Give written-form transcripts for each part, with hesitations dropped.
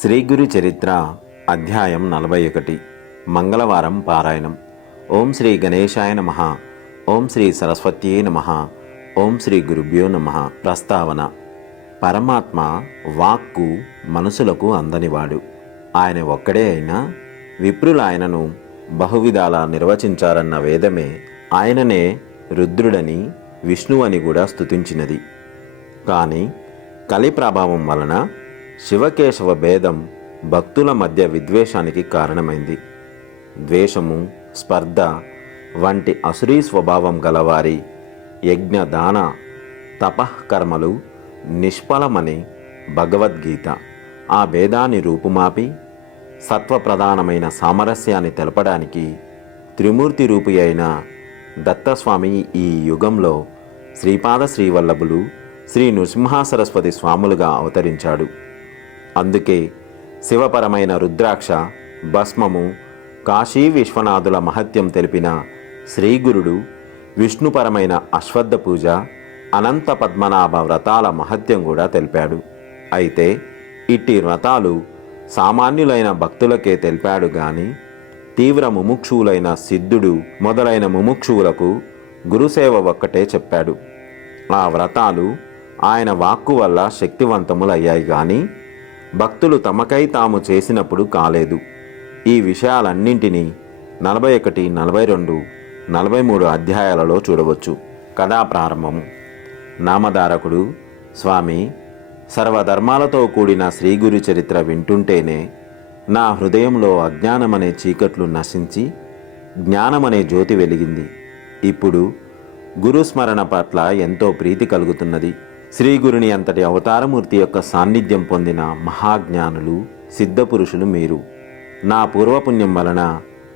శ్రీ గురు చరిత్ర అధ్యాయం 41 మంగళవారం పారాయణం. ఓం శ్రీ గణేశాయ నమః. ఓం శ్రీ సరస్వత్యై నమః. ఓం శ్రీ గురుభ్యో నమః. ప్రస్తావన. పరమాత్మ వాక్కు మనుషులకు అందనివాడు. ఆయన ఒక్కడే అయినా విప్రులు ఆయనను బహువిధాలా నిర్వచించారన్న వేదమే ఆయననే రుద్రుడని విష్ణువని కూడా స్తుతించినది. కానీ కలి ప్రభావం వలన శివకేశవ భేదం భక్తుల మధ్య విద్వేషానికి కారణమైంది. ద్వేషము, స్పర్ధ వంటి అసురీ స్వభావం గలవారి యజ్ఞ దాన తపఃకర్మలు నిష్ఫలమని భగవద్గీత ఆ భేదాన్ని రూపుమాపి సత్వప్రధానమైన సామరస్యాన్ని తెలపడానికి త్రిమూర్తి రూపి అయిన దత్తస్వామి ఈ యుగంలో శ్రీపాద శ్రీవల్లభులు శ్రీ నృసింహసరస్వతి స్వాములుగా అవతరించాడు. అందుకే శివపరమైన రుద్రాక్ష, భస్మము, కాశీ విశ్వనాథుల మహత్యం తెలిపిన శ్రీగురుడు విష్ణుపరమైన అశ్వద్ధ పూజ, అనంత పద్మనాభ వ్రతాల మహత్యం కూడా తెలిపాడు. అయితే ఇట్టి వ్రతాలు సామాన్యులైన భక్తులకే తెలిపాడు గాని తీవ్ర ముముక్షువులైన సిద్ధుడు మొదలైన ముముక్షువులకు గురుసేవ ఒక్కటే చెప్పాడు. ఆ వ్రతాలు ఆయన వాక్కు వల్ల శక్తివంతములయ్యాయి గాని భక్తులు తమకై తాము చేసినప్పుడు కాలేదు. ఈ విషయాలన్నింటినీ 41, 42, 43 అధ్యాయాలలో చూడవచ్చు. కథా ప్రారంభము. నామధారకుడు: స్వామి, సర్వధర్మాలతో కూడిన శ్రీగురు చరిత్ర వింటుంటేనే నా హృదయంలో అజ్ఞానమనే చీకట్లు నశించి జ్ఞానమనే జ్యోతి వెలిగింది. ఇప్పుడు గురుస్మరణ పట్ల ఎంతో ప్రీతి కలుగుతున్నది. శ్రీగురుని అంతటి అవతారమూర్తి యొక్క సాన్నిధ్యం పొందిన మహాజ్ఞానులు, సిద్ధపురుషులు మీరు. నా పూర్వపుణ్యం వలన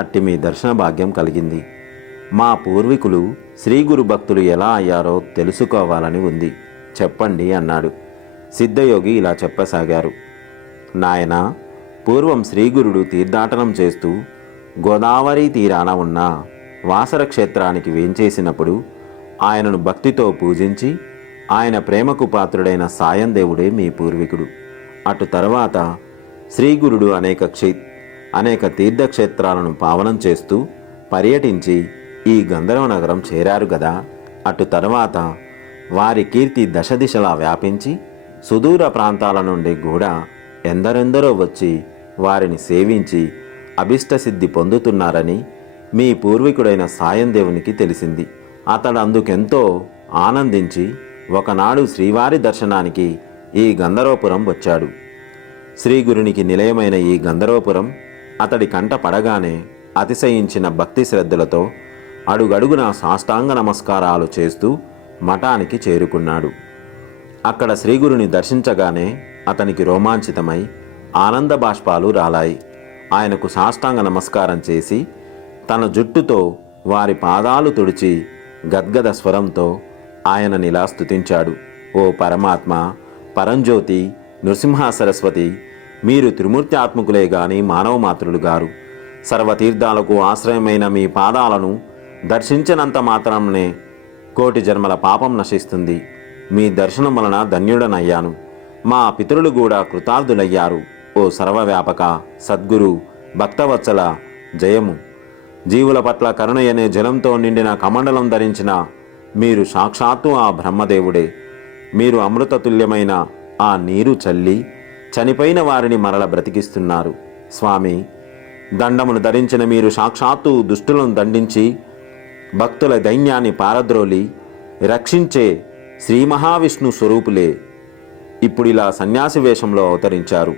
అట్టి మీ దర్శన భాగ్యం కలిగింది. మా పూర్వీకులు శ్రీగురు భక్తులు ఎలా అయ్యారో తెలుసుకోవాలని ఉంది, చెప్పండి అన్నాడు. సిద్ధయోగి ఇలా చెప్పసాగారు. నాయనా, పూర్వం శ్రీగురుడు తీర్థాటనం చేస్తూ గోదావరి తీరాన ఉన్న వాసర క్షేత్రానికి వేంచేసినప్పుడు ఆయనను భక్తితో పూజించి ఆయన ప్రేమకు పాత్రుడైన సాయందేవుడే మీ పూర్వీకుడు. అటు తర్వాత శ్రీగురుడు అనేక తీర్థక్షేత్రాలను పావనం చేస్తూ పర్యటించి ఈ గంధర్వ నగరం చేరారు గదా. అటు తర్వాత వారి కీర్తి దశ దిశలా వ్యాపించి సుదూర ప్రాంతాల నుండి కూడా ఎందరెందరో వచ్చి వారిని సేవించి అభిష్టసిద్ధి పొందుతున్నారని మీ పూర్వీకుడైన సాయందేవునికి తెలిసింది. అతడు అందుకెంతో ఆనందించి ఒకనాడు శ్రీవారి దర్శనానికి ఈ గంధర్వపురం వచ్చాడు. శ్రీగురునికి నిలయమైన ఈ గంధర్వపురం అతడి కంట పడగానే అతిశయించిన భక్తి శ్రద్ధలతో అడుగడుగున సాష్టాంగ నమస్కారాలు చేస్తూ మఠానికి చేరుకున్నాడు. అక్కడ శ్రీగురుని దర్శించగానే అతనికి రోమాంచితమై ఆనంద బాష్పాలు రాలాయి. ఆయనకు సాష్టాంగ నమస్కారం చేసి తన జుట్టుతో వారి పాదాలు తుడిచి గద్గద స్వరంతో ఆయననిలా స్తుతించాడు. ఓ పరమాత్మ, పరంజ్యోతి, నృసింహ సరస్వతి, మీరు త్రిమూర్తి ఆత్మకులే గాని మానవ మాతృలు గారు. సర్వతీర్థాలకు ఆశ్రయమైన మీ పాదాలను దర్శించినంత మాత్రమే కోటి జన్మల పాపం నశిస్తుంది. మీ దర్శనం వలన ధన్యుడనయ్యాను. మా పితరులు కూడా కృతార్థులయ్యారు. ఓ సర్వవ్యాపక సద్గురు భక్తవత్సల జయము. జీవుల పట్ల కరుణయనే జలంతో నిండిన కమండలం ధరించిన మీరు సాక్షాత్తు ఆ బ్రహ్మదేవుడే. మీరు అమృతతుల్యమైన ఆ నీరు చల్లి చనిపోయిన వారిని మరల బ్రతికిస్తున్నారు. స్వామి, దండమును ధరించిన మీరు సాక్షాత్తు దుష్టులను దండించి భక్తుల దైన్యాన్ని పారద్రోలి రక్షించే శ్రీ మహావిష్ణు స్వరూపులే. ఇప్పుడిలా సన్యాసి వేషంలో అవతరించారు.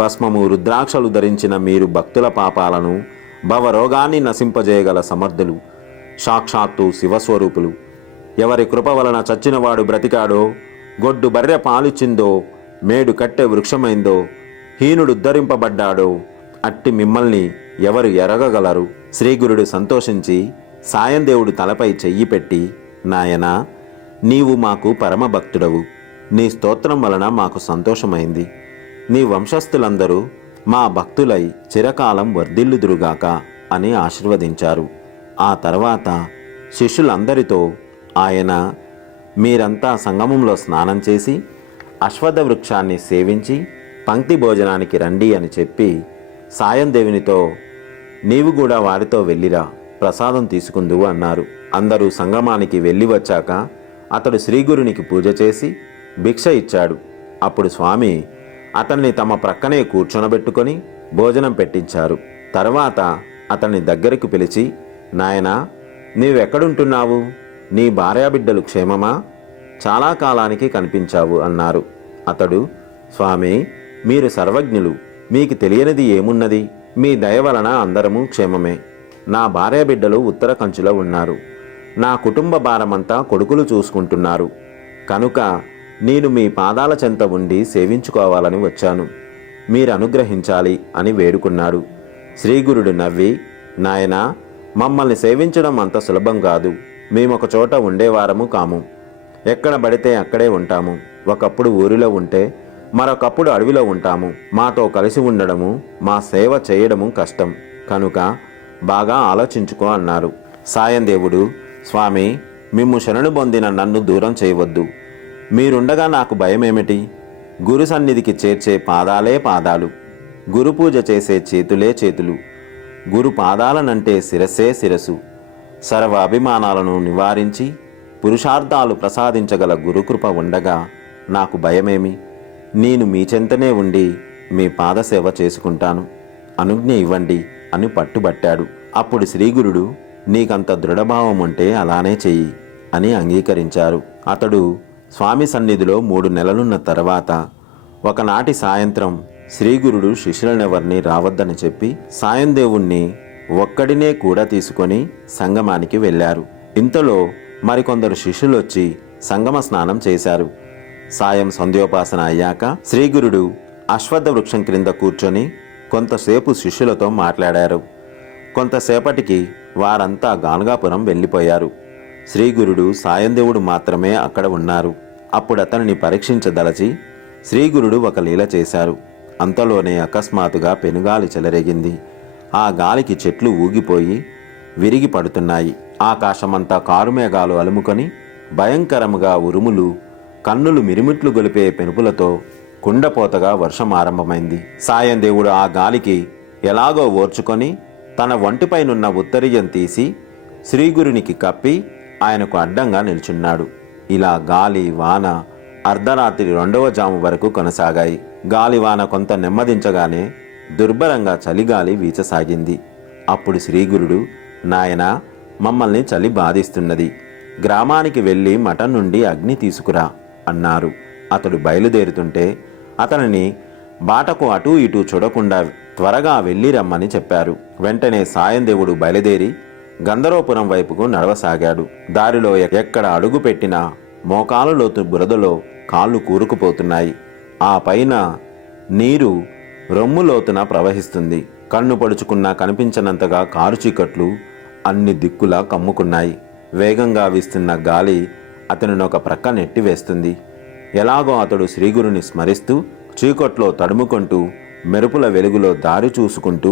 భస్మము, రుద్రాక్షలు ధరించిన మీరు భక్తుల పాపాలను, భవరోగాన్ని నశింపజేయగల సమర్థులు. సాక్షాత్తు శివస్వరూపులు. ఎవరి కృప వలన చచ్చినవాడు బ్రతికాడో, గొడ్డు బర్రె పాలిచ్చిందో, మేడు కట్టె వృక్షమైందో, హీనుడు ఉద్ధరింపబడ్డాడో అట్టి మిమ్మల్ని ఎవరు ఎరగగలరు? శ్రీగురుడు సంతోషించి సాయందేవుడు తలపై చెయ్యి పెట్టి, నాయనా, నీవు మాకు పరమభక్తుడవు. నీ స్తోత్రం వలన మాకు సంతోషమైంది. నీ వంశస్థులందరూ మా భక్తులై చిరకాలం వర్ధిల్లుదురుగాక అని ఆశీర్వదించారు. ఆ తర్వాత శిష్యులందరితో ఆయన, మీరంతా సంగమంలో స్నానం చేసి అశ్వత్థ వృక్షాన్ని సేవించి పంక్తి భోజనానికి రండి అని చెప్పి సాయం దేవునితో నీవు కూడా వారితో వెళ్ళిరా, ప్రసాదం తీసుకుందువు అన్నారు. అందరూ సంగమానికి వెళ్ళి వచ్చాక అతడు శ్రీగురునికి పూజ చేసి భిక్ష ఇచ్చాడు. అప్పుడు స్వామి అతన్ని తమ ప్రక్కనే కూర్చొనబెట్టుకొని భోజనం పెట్టించారు. తర్వాత అతన్ని దగ్గరకు పిలిచి, నాయనా, నీవెక్కడుంటున్నావు? నీ భార్యాబిడ్డలు క్షేమమా? చాలా కాలానికి కనిపించావు అన్నారు. అతడు, స్వామి, మీరు సర్వజ్ఞులు, మీకు తెలియనిది ఏమున్నది? మీ దయ వలన అందరము క్షేమమే. నా భార్యాబిడ్డలు ఉత్తర కంచులో ఉన్నారు. నా కుటుంబ భారమంతా కొడుకులు చూసుకుంటున్నారు. కనుక నేను మీ పాదాల చెంత ఉండి సేవించుకోవాలని వచ్చాను. మీరు అనుగ్రహించాలి అని వేడుకున్నాడు. శ్రీగురుడు నవ్వి, నాయనా, మమ్మల్ని సేవించడం అంత సులభం కాదు. మేమొక చోట ఉండేవారము కాము. ఎక్కడ పడితే అక్కడే ఉంటాము. ఒకప్పుడు ఊరిలో ఉంటే మరొకప్పుడు అడవిలో ఉంటాము. మాతో కలిసి ఉండడము, మా సేవ చేయడము కష్టం. కనుక బాగా ఆలోచించుకో అన్నారు. సాయం దేవుడు, స్వామి, మిమ్ము శరణు పొందిన నన్ను దూరం చేయవద్దు. మీరుండగా నాకు భయమేమిటి? గురు సన్నిధికి చేర్చే పాదాలే పాదాలు, గురు పూజ చేసే చేతులే చేతులు, గురు పాదాలనంటే శిరస్సే శిరసు. సర్వ అభిమానాలను నివారించి పురుషార్థాలు ప్రసాదించగల గురుకృప ఉండగా నాకు భయమేమి? నేను మీ చెంతనే ఉండి మీ పాదసేవ చేసుకుంటాను. అనుజ్ఞ ఇవ్వండి అని పట్టుబట్టాడు. అప్పుడు శ్రీగురుడు, నీకంత దృఢభావం ఉంటే అలానే చెయ్యి అని అంగీకరించారు. అతడు స్వామి సన్నిధిలో 3 నెలలున్న తర్వాత ఒకనాటి సాయంత్రం శ్రీగురుడు శిష్యులనెవర్ని రావద్దని చెప్పి సాయం దేవుణ్ణి ఒక్కడినే కూడా తీసుకొని సంగమానికి వెళ్ళారు. ఇంతలో మరికొందరు శిష్యులొచ్చి సంగమ స్నానం చేశారు. సాయం సంధ్యోపాసన అయ్యాక శ్రీగురుడు అశ్వత్థ వృక్షం క్రింద కూర్చొని కొంతసేపు శిష్యులతో మాట్లాడారు. కొంతసేపటికి వారంతా గాన్గాపురం వెళ్ళిపోయారు. శ్రీగురుడు సాయందేవుడు మాత్రమే అక్కడ ఉన్నారు. అప్పుడు అతనిని పరీక్షించదలచి శ్రీగురుడు ఒక లీల చేశారు. అంతలోనే అకస్మాత్తుగా పెనుగాలి చెలరేగింది. ఆ గాలికి చెట్లు ఊగిపోయి విరిగి పడుతున్నాయి. ఆకాశమంతా కారుమేఘాలు అలుముకొని భయంకరముగా ఉరుములు, కన్నులు మిరిమిట్లు గొలిపే పెనుపులతో కుండపోతగా వర్షం ఆరంభమైంది. సాయం దేవుడు ఆ గాలికి ఎలాగో ఓర్చుకొని తన ఒంటిపైనున్న ఉత్తరీయం తీసి శ్రీగురునికి కప్పి ఆయనకు అడ్డంగా నిల్చున్నాడు. ఇలా గాలి వాన అర్ధరాత్రి 2వ జాము వరకు కొనసాగాయి. గాలివాన కొంత నెమ్మదించగానే దుర్భరంగా చలిగాలి వీచసాగింది. అప్పుడు శ్రీగురుడు, నాయనా, మమ్మల్ని చలి బాధిస్తున్నది. గ్రామానికి వెళ్ళి మఠం నుండి అగ్ని తీసుకురా అన్నారు. అతడు బయలుదేరుతుంటే అతనిని బాటకు అటూ ఇటూ చూడకుండా త్వరగా వెళ్ళి రమ్మని చెప్పారు. వెంటనే సాయందేవుడు బయలుదేరి గంధర్వపురం వైపుకు నడవసాగాడు. దారిలో ఎక్కడ అడుగు పెట్టినా మోకాలు లోతు బురదలో కాళ్ళు కూరుకుపోతున్నాయి. ఆ పైన నీరు రొమ్ము లోతున ప్రవహిస్తుంది. కన్ను పొడుచుకున్నా కనిపించనంతగా కారు చీకట్లు అన్ని దిక్కులా కమ్ముకున్నాయి. వేగంగా వీస్తున్న గాలి అతనిని ఒక ప్రక్క నెట్టివేస్తుంది. ఎలాగో అతడు శ్రీగురుని స్మరిస్తూ చీకట్లో తడుముకుంటూ మెరుపుల వెలుగులో దారి చూసుకుంటూ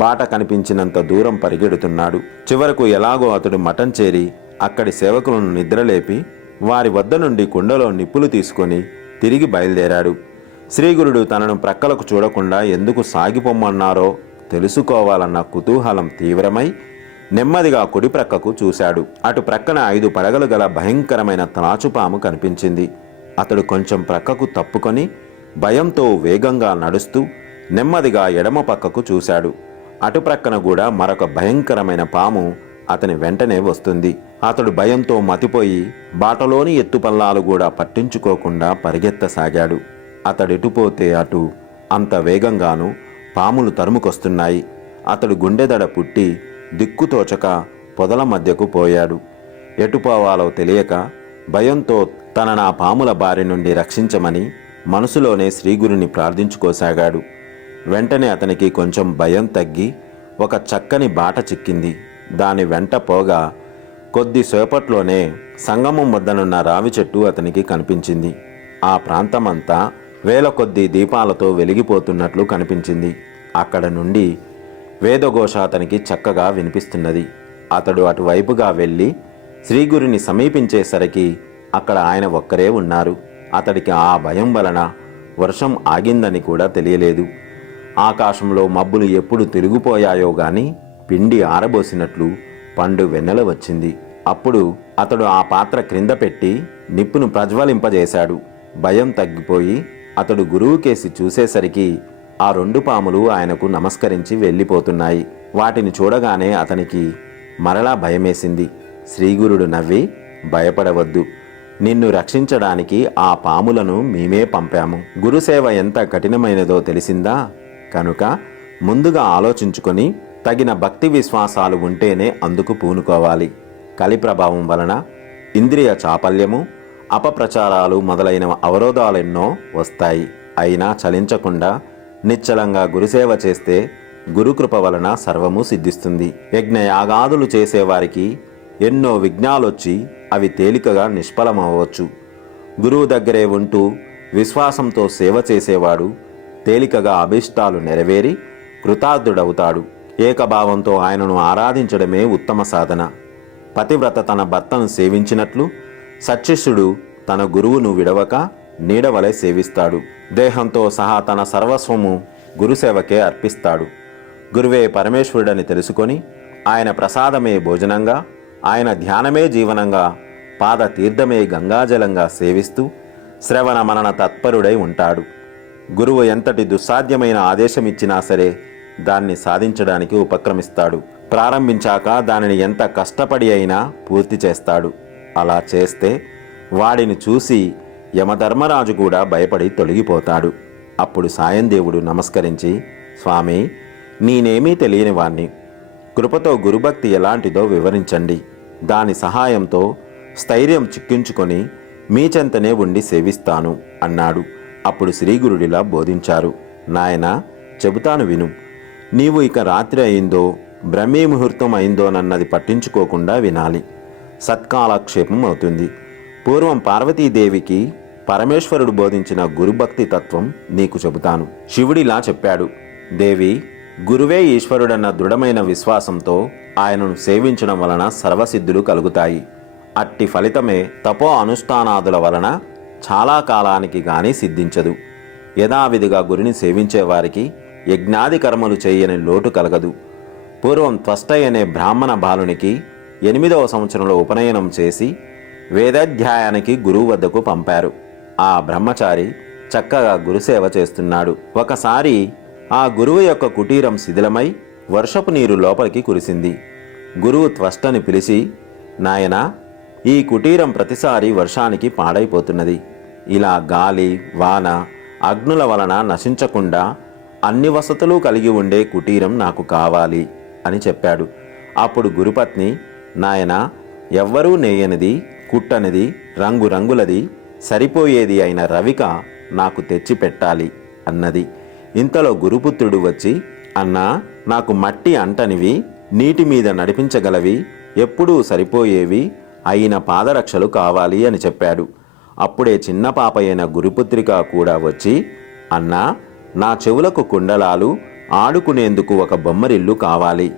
బాట కనిపించినంత దూరం పరిగెడుతున్నాడు. చివరకు ఎలాగో అతడు మఠం చేరి అక్కడి సేవకులను నిద్రలేపి వారి వద్ద నుండి కుండలో నిప్పులు తీసుకొని తిరిగి బయలుదేరాడు. శ్రీగురుడు తనను ప్రక్కలకు చూడకుండా ఎందుకు సాగిపోమ్మన్నారో తెలుసుకోవాలన్న కుతూహలం తీవ్రమై నెమ్మదిగా కుడి ప్రక్కకు చూశాడు. అటు ప్రక్కన 5 పడగలు గల భయంకరమైన త్రాచుపాము కనిపించింది. అతడు కొంచెం ప్రక్కకు తప్పుకొని భయంతో వేగంగా నడుస్తూ నెమ్మదిగా ఎడమ పక్కకు చూశాడు. అటు ప్రక్కన కూడా మరొక భయంకరమైన పాము అతని వెంటనే వస్తుంది. అతడు భయంతో మతిపోయి బాటలోని ఎత్తుపల్లాలు కూడా పట్టించుకోకుండా పరిగెత్తసాగాడు. అతడెటుపోతే అటు అంత వేగంగాను పాములు తరుముకొస్తున్నాయి. అతడు గుండెదడ పుట్టి దిక్కుతోచక పొదల మధ్యకు పోయాడు. ఎటుపోవాలో తెలియక భయంతో తననా పాముల బారి నుండి రక్షించమని మనసులోనే శ్రీగురుని ప్రార్థించుకోసాగాడు. వెంటనే అతనికి కొంచెం భయం తగ్గి ఒక చక్కని బాట చిక్కింది. దాని వెంట పోగా కొద్దిసేపట్లోనే సంగమం వద్దనున్న రావి చెట్టు అతనికి కనిపించింది. ఆ ప్రాంతమంతా వేల కొద్ది దీపాలతో వెలిగిపోతున్నట్లు కనిపించింది. అక్కడ నుండి వేదఘోష అతనికి చక్కగా వినిపిస్తున్నది. అతడు అటువైపుగా వెళ్ళి శ్రీగురిని సమీపించేసరికి అక్కడ ఆయన ఒక్కరే ఉన్నారు. అతడికి ఆ భయం వలన వర్షం ఆగిందని కూడా తెలియలేదు. ఆకాశంలో మబ్బులు ఎప్పుడు తిరిగిపోయాయో గాని పిండి ఆరబోసినట్లు పండు వెన్నెల వచ్చింది. అప్పుడు అతడు ఆ పాత్ర క్రింద పెట్టి నిప్పును ప్రజ్వలింపజేశాడు. భయం తగ్గిపోయి అతడు గురువుకేసి చూసేసరికి ఆ 2 పాములు ఆయనకు నమస్కరించి వెళ్ళిపోతున్నాయి. వాటిని చూడగానే అతనికి మరలా భయమేసింది. శ్రీగురుడు నవ్వి, భయపడవద్దు, నిన్ను రక్షించడానికి ఆ పాములను మేమే పంపాము. గురుసేవ ఎంత కఠినమైనదో తెలిసిందా? కనుక ముందుగా ఆలోచించుకొని తగిన భక్తి విశ్వాసాలు ఉంటేనే అందుకు పూనుకోవాలి. కలి ప్రభావం వలన ఇంద్రియ చాపల్యము, అపప్రచారాలు మొదలైన అవరోధాలెన్నో వస్తాయి. అయినా చలించకుండా నిశ్చలంగా గురుసేవ చేస్తే గురుకృప వలన సర్వము సిద్ధిస్తుంది. యజ్ఞయాగాదులు చేసేవారికి ఎన్నో విఘ్నాలొచ్చి అవి తేలికగా నిష్ఫలమవ్వచ్చు. గురువు దగ్గరే ఉంటూ విశ్వాసంతో సేవ చేసేవాడు తేలికగా అభిష్టాలు నెరవేరి కృతార్థుడవుతాడు. ఏకభావంతో ఆయనను ఆరాధించడమే ఉత్తమ సాధన. పతివ్రత తన భర్తను సేవించినట్లు సత్శిష్యుడు తన గురువును విడవక నీడవలె సేవిస్తాడు. దేహంతో సహా తన సర్వస్వము గురుసేవకే అర్పిస్తాడు. గురువే పరమేశ్వరుడని తెలుసుకొని ఆయన ప్రసాదమే భోజనంగా, ఆయన ధ్యానమే జీవనంగా, పాద తీర్థమే గంగాజలంగా సేవిస్తూ శ్రవణ మనన తత్పరుడై ఉంటాడు. గురువు ఎంతటి దుస్సాధ్యమైన ఆదేశమిచ్చినా సరే దాన్ని సాధించడానికి ఉపక్రమిస్తాడు. ప్రారంభించాక దానిని ఎంత కష్టపడి అయినా పూర్తి చేస్తాడు. అలా చేస్తే వాడిని చూసి యమధర్మరాజు కూడా భయపడి తొలగిపోతాడు. అప్పుడు సాయందేవుడు నమస్కరించి, స్వామి, నేనేమీ తెలియని వాణ్ణి. కృపతో గురుభక్తి ఎలాంటిదో వివరించండి. దాని సహాయంతో స్థైర్యం చిక్కించుకొని మీ చెంతనే ఉండి సేవిస్తాను అన్నాడు. అప్పుడు శ్రీగురుడిలా బోధించారు. నాయనా, చెబుతాను విను. నీవు ఇక రాత్రి అయిందో బ్రహ్మీ ముహూర్తం అయిందోనన్నది పట్టించుకోకుండా వినాలి. సత్కాలక్షేపం అవుతుంది. పూర్వం పార్వతీదేవికి పరమేశ్వరుడు బోధించిన గురుభక్తి తత్వం నీకు చెబుతాను. శివుడిలా చెప్పాడు, దేవి, గురువే ఈశ్వరుడన్న దృఢమైన విశ్వాసంతో ఆయనను సేవించడం వలన సర్వసిద్ధులు కలుగుతాయి. అట్టి ఫలితమే తపో అనుష్ఠానాదుల వలన చాలా కాలానికి గాని సిద్ధించదు. యథావిధిగా గురిని సేవించేవారికి యజ్ఞాది కర్మలు చేయని లోటు కలగదు. పూర్వం త్వష్టయ్య అనే బ్రాహ్మణ బాలునికి 8వ సంవత్సరంలో ఉపనయనం చేసి వేదాధ్యాయానికి గురువు వద్దకు పంపారు. ఆ బ్రహ్మచారి చక్కగా గురుసేవ చేస్తున్నాడు. ఒకసారి ఆ గురువు యొక్క కుటీరం శిథిలమై వర్షపు నీరు లోపలికి కురిసింది. గురువు త్వష్టని పిలిచి, నాయనా, ఈ కుటీరం ప్రతిసారి వర్షానికి పాడైపోతున్నది. ఇలా గాలి, వాన, అగ్నుల వలన నశించకుండా అన్ని వసతులు కలిగి ఉండే కుటీరం నాకు కావాలి అని చెప్పాడు. అప్పుడు గురుపత్ని, నాయనా, ఎవ్వరూ నేయనిది, కుట్టనిది, రంగురంగులది, సరిపోయేది అయిన రవిక నాకు తెచ్చి పెట్టాలి అన్నది. ఇంతలో గురుపుత్రుడు వచ్చి, అన్నా, నాకు మట్టి అంటనివి, నీటి మీద నడిపించగలవి, ఎప్పుడూ సరిపోయేవి అయిన పాదరక్షలు కావాలి అని చెప్పాడు. అప్పుడే చిన్న పాప అయిన గురుపుత్రిక కూడా వచ్చి, అన్నా, నా చెవులకు కుండలాలు, ఆడుకునేందుకు ఒక బొమ్మరిల్లు కావాలి.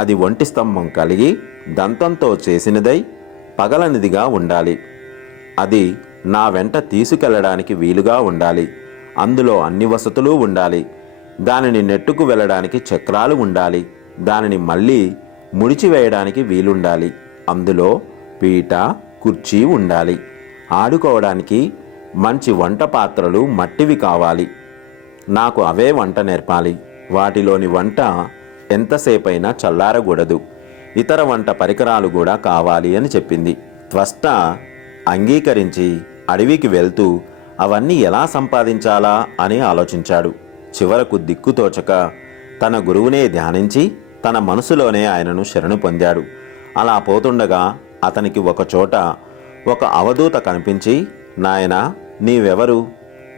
అది ఒంటి స్తంభం కలిగి దంతంతో చేసినదై పగలనిదిగా ఉండాలి. అది నా వెంట తీసుకెళ్లడానికి వీలుగా ఉండాలి. అందులో అన్ని వసతులు ఉండాలి. దానిని నెట్టుకు వెళ్ళడానికి చక్రాలు ఉండాలి. దానిని మళ్ళీ ముడిచివేయడానికి వీలుండాలి. అందులో పీట, కుర్చీ ఉండాలి. ఆడుకోవడానికి మంచి వంట పాత్రలు మట్టివి కావాలి. నాకు అవే వంట నేర్పాలి. వాటిలోని వంట ఎంతసేపైనా చల్లారకూడదు. ఇతర వంట పరికరాలు కూడా కావాలి అని చెప్పింది. త్వష్ట అంగీకరించి అడవికి వెళ్తూ అవన్నీ ఎలా సంపాదించాలా అని ఆలోచించాడు. చివరకు దిక్కుతోచక తన గురువునే ధ్యానించి తన మనసులోనే ఆయనను శరణు పొందాడు. అలా పోతుండగా అతనికి ఒకచోట ఒక అవధూత కనిపించి, నాయనా, నీవెవరు?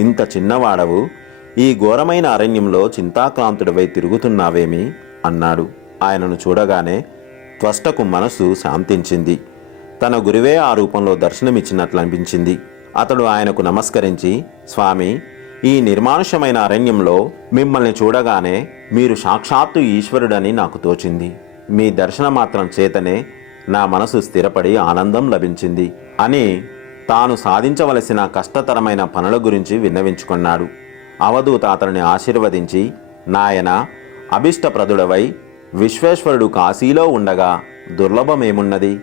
ఇంత చిన్నవాడవు, ఈ ఘోరమైన అరణ్యంలో చింతాక్రాంతుడివై తిరుగుతున్నావేమి అన్నాడు. ఆయనను చూడగానే త్వష్టకు మనసు శాంతించింది. తన గురువే ఆ రూపంలో దర్శనమిచ్చినట్లు అనిపించింది. అతడు ఆయనకు నమస్కరించి, స్వామి, ఈ నిర్మానుష్యమైన అరణ్యంలో మిమ్మల్ని చూడగానే మీరు సాక్షాత్తు ఈశ్వరుడని నాకు తోచింది. మీ దర్శన మాత్రం చేతనే నా మనసు స్థిరపడి ఆనందం లభించింది అని తాను సాధించవలసిన కష్టతరమైన పనుల గురించి విన్నవించుకున్నాడు. అవధూత అతనిని ఆశీర్వదించి, నాయనా, అభిష్టప్రదుడవై విశ్వేశ్వరుడు కాశీలో ఉండగా దుర్లభమేమున్నది?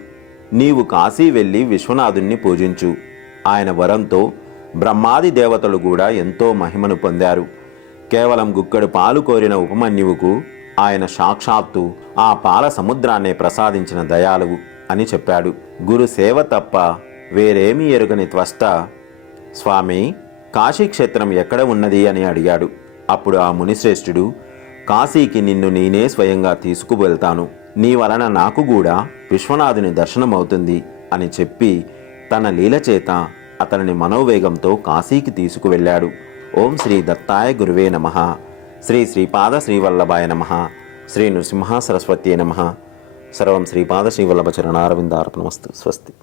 నీవు కాశీ వెళ్ళి విశ్వనాథుణ్ణి పూజించు. ఆయన వరంతో బ్రహ్మాది దేవతలు కూడా ఎంతో మహిమను పొందారు. కేవలం గుక్కడు పాలు కోరిన ఉపమన్యువుకు ఆయన సాక్షాత్తు ఆ పాల సముద్రాన్నే ప్రసాదించిన దయాళువు అని చెప్పాడు. గురు సేవ తప్ప వేరేమీ ఎరుగని త్వష్ట, స్వామి, కాశీక్షేత్రం ఎక్కడ ఉన్నది అని అడిగాడు. అప్పుడు ఆ మునిశ్రేష్ఠుడు, కాశీకి నిన్ను నేనే స్వయంగా తీసుకువెళ్తాను. నీ వలన నాకు కూడా విశ్వనాథుని దర్శనమవుతుంది అని చెప్పి తన లీల చేత అతనిని మనోవేగంతో కాశీకి తీసుకువెళ్ళాడు. ఓం శ్రీ దత్తాయ గురువే నమః. శ్రీ శ్రీపాద శ్రీవల్లభాయ నమః. శ్రీ నృసింహ సరస్వత్యే నమః. సర్వం శ్రీపాద శ్రీవల్లభ చరణారవిందార్పణమస్తు. స్వస్తి.